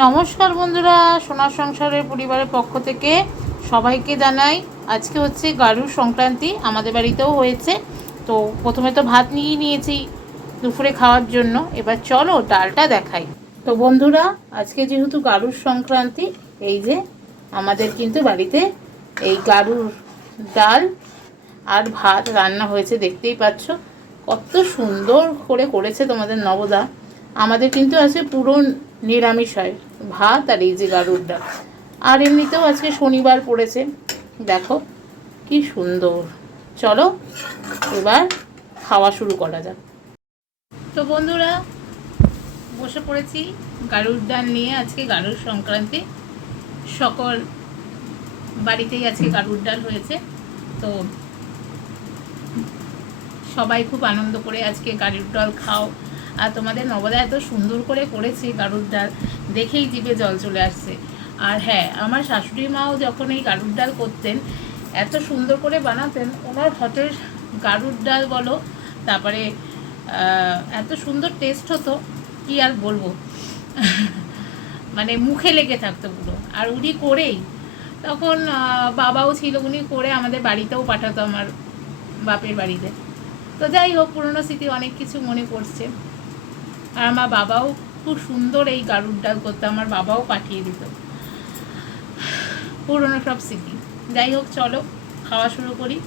নমস্কার বন্ধুরা, সোনার সংসারের পরিবারের পক্ষ থেকে সবাইকে জানাই। আজকে হচ্ছে গারুর সংক্রান্তি, আমাদের বাড়িতেও হয়েছে। তো প্রথমে তো ভাত নিয়ে নিয়েছি দুপুরে খাওয়ার জন্য, এবার চলো ডালটা দেখাই। তো বন্ধুরা, আজকে যেহেতু গারুর সংক্রান্তি, এই যে আমাদের কিন্তু বাড়িতে এই গারুর ডাল আর ভাত রান্না হয়েছে, দেখতেই পাচ্ছ কত সুন্দর করে করেছে তোমাদের নবদা। আমাদের কিন্তু আজকে পুরো নিরামিষ হয়, ভাত আর এই যে গারুর ডাল। আর এমনিতেও আজকে শনিবার পড়েছে, দেখো কি সুন্দর। চলো এবার খাওয়া শুরু করা যাক। তো বন্ধুরা, বসে পড়েছি গারুর ডাল নিয়ে। আজকে গারুর সংক্রান্তি, সকল বাড়িতেই আজকে গারুর ডাল হয়েছে। তো সবাই খুব আনন্দ করে আজকে গারুর ডাল খাও। আর তোমাদের নবদা এত সুন্দর করে করেছে গারুর ডাল, দেখেই জিভে জল চলে আসছে। আর হ্যাঁ, আমার শাশুড়ি মাও যখন এই গারুর ডাল করতেন, এত সুন্দর করে বানাতেন। ওনার হাতের গারুর ডাল বলো, তারপরে এত সুন্দর টেস্ট হতো, কি আর বলবো। মানে মুখে লেগে থাকতো পুরো। আর উনি করেই, তখন বাবাও ছিল, উনি করে আমাদের বাড়িতেও পাঠাতো, আমার বাপের বাড়িতে। তো যাই হোক, পুরনো স্মৃতি অনেক কিছু মনে পড়ছে। আর আমার বাবাও খুব সুন্দর এই গারুর ডাল করতে, আমার বাবাও পাঠিয়ে দিত, পুরনো সব স্মৃতি। যাই হোক, চলো খাওয়া শুরু করি।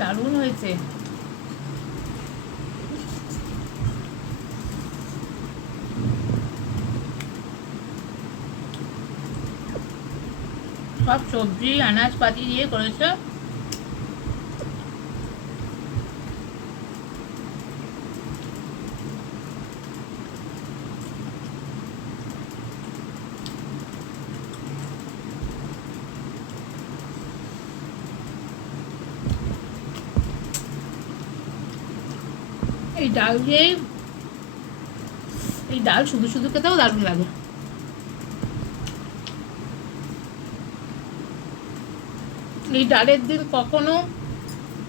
দারুণ হয়েছে। সব সবজি আনাজপাতি দিয়ে করেছে। এই ডাল দিয়ে, এই ডাল শুধু শুধু খেতেও দারুণ লাগে। এই ডালের দিন কখনো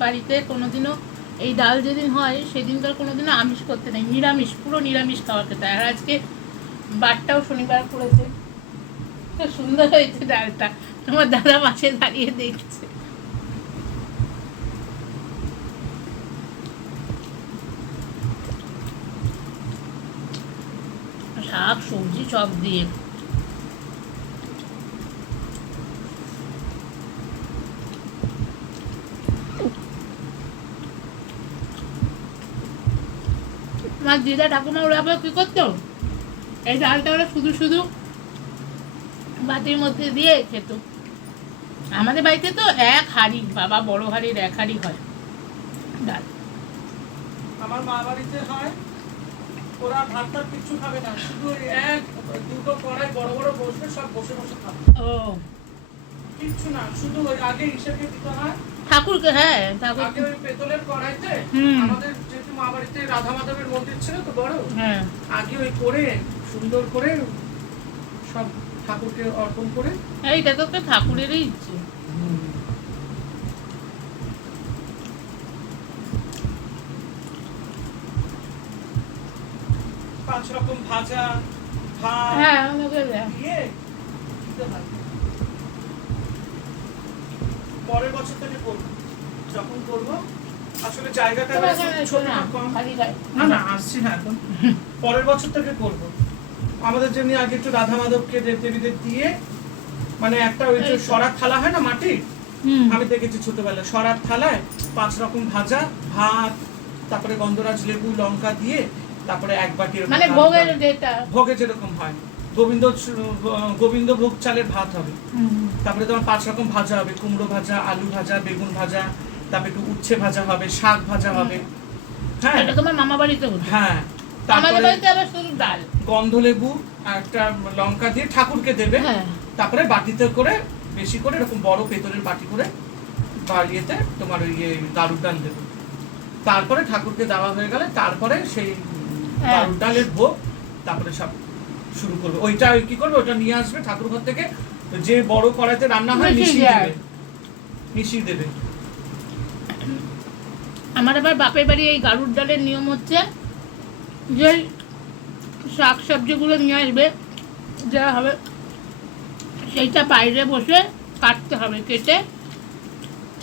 বাড়িতে কোনোদিনও, এই ডাল যেদিন হয় সেদিনকার কোনোদিনও আমিষ করতে নেই, নিরামিষ, পুরো নিরামিষ খাওয়ার খেতে। আর আজকে বারটাও শনিবার পড়েছে। খুব সুন্দর হয়েছে ডালটা, তোমার দাদা পাশে দাঁড়িয়ে দেখছে। শাক সবজি সব দিয়ে। আমার দিদা ঠাকুমা ওরা আবার কী করতো, এই ডালটা ওরা শুধু শুধু বাটির মধ্যে দিয়ে খেত। আমাদের বাড়িতে তো এক হাঁড়ি, বাবা বড় হাঁড়ির এক হাঁড়ি হয় ডাল। আমার মা বাড়িতে হয়, ওরা ভাতটা কিছু খাবে না, শুধু এক দুটো কড়াই বড় বড় বসবে, সব বসে বসে খাবে। ও, কিচ্ছু না, শুধু ওই আগে হিসেবে দিতে হয় ঠাকুরকে। হ্যাঁ, ঠাকুর। আগে ওই পেতলের কড়াইতে, আমাদের যেহেতু মা বাড়িতে রাধা মাধবের মন্দির ছিল তো বড়, হ্যাঁ, আগে ওই করে সুন্দর করে সব ঠাকুরকে অর্পণ করে। এইটা তো একটা ঠাকুরেরই ইচ্ছে। 5 রকম ভাজা ভাত, হ্যাঁ, দিয়ে দিতে হয়। পরের বছর থেকে করবো, যখন করবো। আসলে জায়গাটা ছোট না, কম। না না, আসছি না এখন, পরের বছর থেকে করবো। আমাদের জন্য আগে একটু রাধা মাধবকে দেবদেবীদের দিয়ে, মানে একটা ওই যে সরাত থালা হয় না মাটির, আমি দেখেছি ছোটবেলায়, সরাত থালায় 5 রকম ভাজা ভাত, তারপরে গন্ধরাজ লেবু লঙ্কা দিয়ে তারপরে এক বাটি এরকম মানে গাড়ুর ভোগের ডাল। যেটা ভোগে যেরকম হয় গোবিন্দ ভোগ চালের ভাত হবে। তারপরে তোমার 5 রকম ভাজা হবে, কুমড়ো ভাজা, আলু ভাজা, বেগুন ভাজা, তারপরে একটু উচ্ছে ভাজা হবে, শাক ভাজা হবে। হ্যাঁ এটা তোমার মামা বাড়িতে হতো। হ্যাঁ, আমাদের তারপরে বাড়িতে আবার শুধু ডাল। গন্ধলেবু আর একটা লঙ্কা দিয়ে ঠাকুরকে দেবে। হ্যাঁ তারপরে বাটিতে করে বেশি করে এরকম বড় পেতলের বাটি করে বাড়িয়েতে তোমার ওই গাড়ুর ডাল দেবে। তারপরে ঠাকুরকে দেওয়া হয়ে গেলে তারপরে সেই গাড়ুর ডালের ভোগ তারপরে সব শুরু করবে। ওইটা কি করবে, ওটা নিয়ে আসবে ঠাকুর ঘর থেকে, যে বড় কড়াইতে রান্না হয় মিশিয়ে দেবে। আমার আবার বাপের বাড়ি এই গাড়ুর ডালের নিয়ম হচ্ছে যে শাক সবজিগুলো নিয়ে আসবে যা হবে সেইটা বাইরে বসে কাটতে হবে, কেটে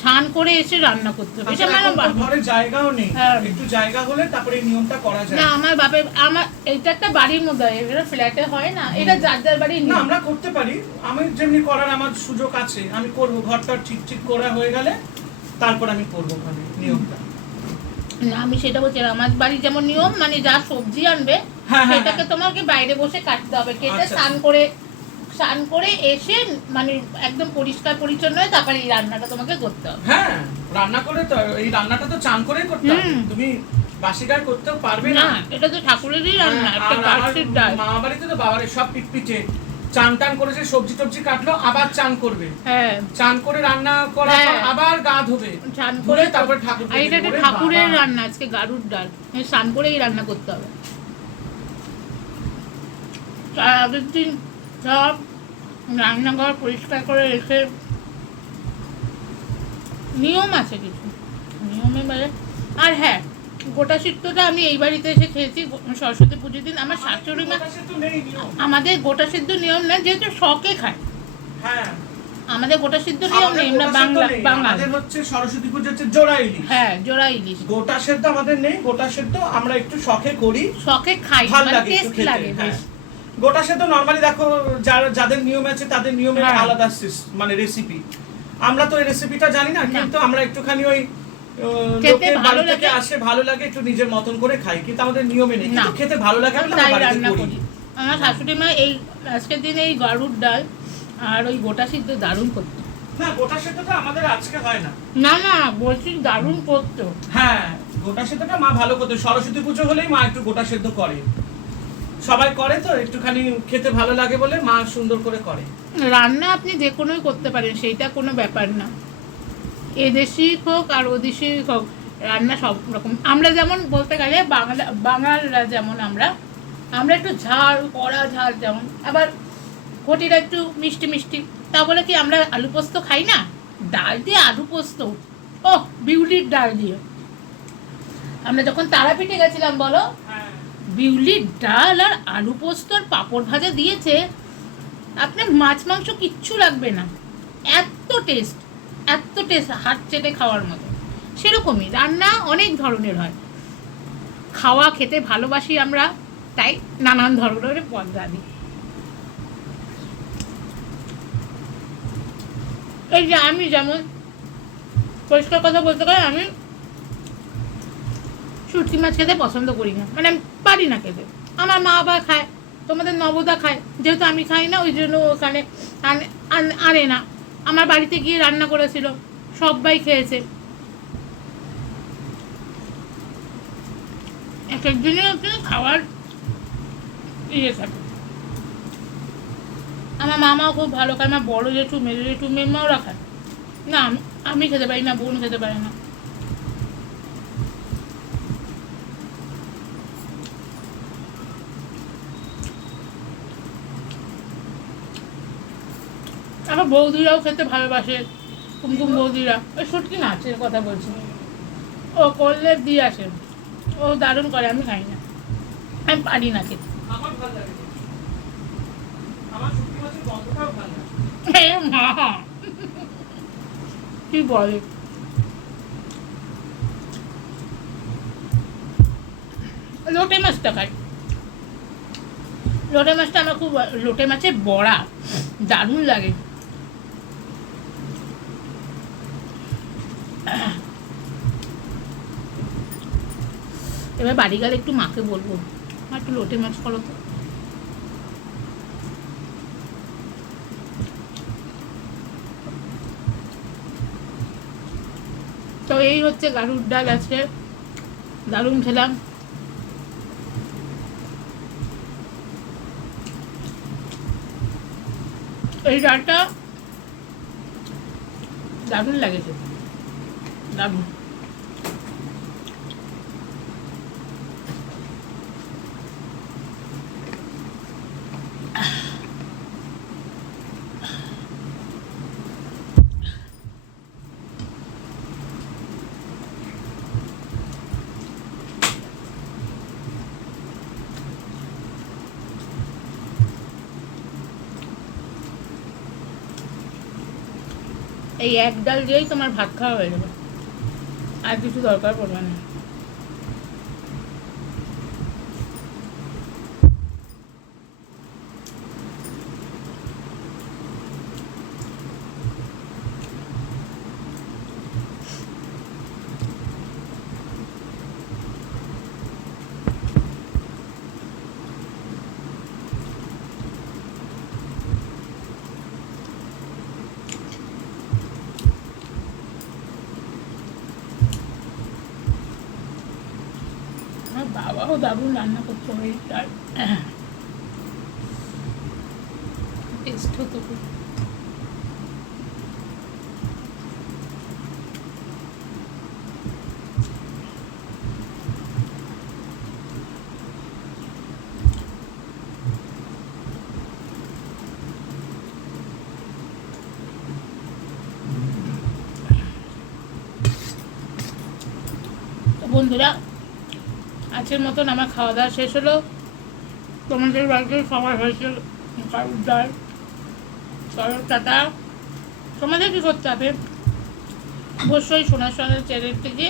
ছান করে এসে রান্না করতে হবে। এটা মানে ঘরে জায়গাও নেই, একটু জায়গা হলে তারপরে এই নিয়মটা করা যায়। না আমার বাপের আমার এটা একটা বাড়ির মধ্যে হয়, এটা ফ্ল্যাটে হয় না, এটা যার যার বাড়ির না নিয়ম। আমরা করতে পারি, আমি যেমনি করার আমার সুযোগ আছে আমি করব। ঘরটা ঠিক করা হয়ে গেলে তারপর আমি করব ওখানে নিয়মটা। না আমি সেটা বলছি না, আমার বাড়ি যেমন নিয়ম মানে যা সবজি আনবে সেটাকে তোমাকে বাইরে বসে কাটতে হবে, কেটে স্নান করে এসে মানে একদম পরিষ্কার পরিচ্ছন্ন হয়ে তারপরে এই রান্নাটা তোমাকে করতে হবে। হ্যাঁ রান্না করে তো এই রান্নাটা তো চান করেই করতে হবে, তুমি বাসি গায়ে করতেও পারবে না। এটা তো ঠাকুরেরই রান্না, একটা কাঠের ডাল। মা বাড়িতে তো বাবারে সব পিটপিটে চান করেছে, সবজি টবজি কাটলো আবার চান করবে। হ্যাঁ চান করে রান্না করার পর আবার গা ধোবে, চান করে তারপর ঠাকুর। আর এটা একটা ঠাকুরের রান্না, আজকে গাড়ুর ডাল স্নান করেই রান্না করতে হবে। তার আগের দিন সব রান্নাঘর পরিষ্কার করে রেখে নিয়ম আছে কিছু নিয়মে মানে। আর হ্যাঁ গোটা সিদ্ধটা আমি এই বাড়িতে এসে খেয়েছি সরস্বতী পুজোর দিন। আমার শাশুড়ি মা আমাদের গোটা সিদ্ধ নিয়ম না, যেহেতু শখে খায়। হ্যাঁ আমাদের গোটা সিদ্ধ নিয়ম নেই, আমরা বাংলা হচ্ছে সরস্বতী পুজো হচ্ছে জোড়া ইলিশ। হ্যাঁ জোড়া ইলিশ। গোটা সেদ্ধ আমাদের নেই, গোটা সেদ্ধ আমরা একটু শখে করি, শখে খাই, ভালো মানে লাগে টেস্ট লাগে বেশ। গোটা সেদ্ধ নরমালি দেখো যাদের নিয়ম আছে তাদের নিয়মের আলাদা মানে রেসিপি। আমরা তো এই রেসিপিটা জানি না, কিন্তু আমরা একটুখানি ওই লোকের বাড়ি থেকে আসে ভালো লাগে একটু নিজের মতন করে খাই, কিন্তু আমাদের নিয়মে নেই, কিন্তু খেতে ভালো লাগে বলে আমরা বাড়িতে করি। আমার শাশুড়ি মা এই আজকের দিনে এই গাড়ুর ডাল আর ওই গোটা সিদ্ধ দারুণ করতো। না গোটা সেদ্ধটা আমাদের আজকে হয় না। না না বলছি দারুণ করতো। হ্যাঁ গোটা সেদ্ধটা মা ভালো করতো, সরস্বতী পুজো হলেই মা একটু গোটা সেদ্ধ করে, সবাই করে তো একটুখানি খেতে ভালো লাগে বলে মা সুন্দর করে করে। রান্না আপনি যে কোনোই করতে পারেন, সেইটা কোনো ব্যাপার না, এদেশি হোক আর ওদেশি হোক, রান্না সব রকম। আমরা যেমন বলতে গেলে বাঙালরা যেমন আমরা একটু ঝাল কড়া ঝাল যেমন, আবার ঘটিটা একটু মিষ্টি মিষ্টি। তা বলে কি আমরা আলু পোস্ত খাই না? ডাল দিয়ে আলু পোস্ত, ও বিউলির ডাল দিয়ে। আমরা যখন তারাপীঠে গেছিলাম বলো, বিউলির ডাল আর আলু পোস্ত আর পাঁপড় ভাজা দিয়েছে, আপনার মাছ মাংস কিচ্ছু লাগবে না, এত টেস্ট হাত চেটে খাওয়ার মতো। সেরকমই রান্না অনেক ধরনের হয়, খাওয়া খেতে ভালোবাসি আমরা, তাই নানান ধরনের পদ রাঁধি। এই যে আমি যেমন পরিষ্কার কথা বলতে গেলে আমি শুটকি মাছ খেতে পছন্দ করি না, মানে আমি পারি না খেতে। আমার মা বাবা খায়, তোমাদের নবদা খায়, যেহেতু আমি খাই না ওই জন্য ওখানে আনে না। আমার বাড়িতে গিয়ে রান্না করেছিল, সবাই খেয়েছে। এক একদিনে খাওয়ার ইয়ে থাকে। আমার মামাও খুব ভালো খায়, আমার বড় জেঠু মেজো জেঠু মেম্মাওরা খায় না, আমি খেতে পারি না, বোন খেতে পারে না। আমার বৌদিরাও খেতে ভালোবাসে, কুমকুম বৌদিরা। ওই শুটকি মাছের কথা বলছি, ও করলে দিয়ে আসে, ও দারুণ করে, আমি খাই না, আমি পারি না খেতে। আমার ভালো লাগে, আমার শুটকি মাছের গন্ধটাও ভালো লাগে। মা কি বলে, লোটে মাছটা খাই, লোটে মাছটা আমার খুব, লোটে মাছের বড়া দারুণ লাগে। এবার বাড়ি গেলে একটু মাকে বলবো মা একটু লোটে মাছ করো তো। তো এই হচ্ছে গাড়ুর ডাল আছে, দারুণ খেলাম। এই ডালটা দারুণ লাগেছে, দারুণ। এই এক ডাল দিয়েই তোমার ভাত খাওয়া হয়ে যাবে, আর কিছু দরকার পড়বে না। আমার বাবাও দারুণ রান্না করতে হবে, তার টেস্ট হতো খুব। তো বন্ধুরা, আজকের মতন আমার খাওয়া দাওয়া শেষ হলো। তোমাদের বাড়িতে সবাই হয়েছে কারুর ডাল, কারুর টাটা। তোমাদের কী করতে হবে, অবশ্যই সোনার সঙ্গে চ্যানেলটিকে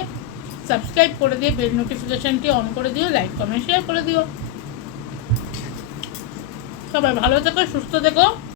সাবস্ক্রাইব করে দিয়ে বেল নোটিফিকেশানটি অন করে দিও, লাইক কমেন্ট শেয়ার করে দিও। সবাই ভালো থেকো, সুস্থ থেকো।